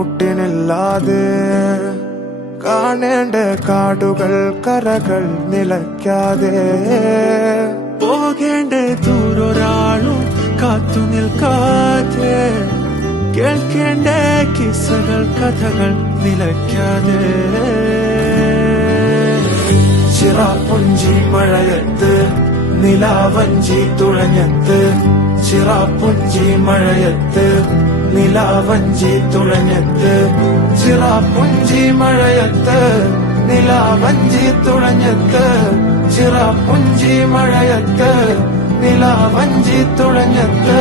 ഒട്ടിനില്ലാതെ കാണേണ്ട കാടുകൾ കരകൾ നിലയ്ക്കാതെ പോകേണ്ട ദൂരൊരാളും കാത്തു നിൽക്കാതെ കേൾക്കേണ്ട കിസ്സകൾ കഥകൾ നിലയ്ക്കാതെ ചിറാപ്പുഞ്ചി മഴയത്ത് നിലാവഞ്ചി തുഴഞ്ഞത്ത് ചിറാപ്പുഞ്ചി മഴയത്ത് നിലാവഞ്ചി തുഴഞ്ഞത്ത് ചിറാപ്പുഞ്ചി മഴയത്ത് നിലാവഞ്ചി തുഴഞ്ഞത്ത് ചിറാപ്പുഞ്ചി മഴയത്ത് നിലാവഞ്ചി തുഴഞ്ഞത്ത്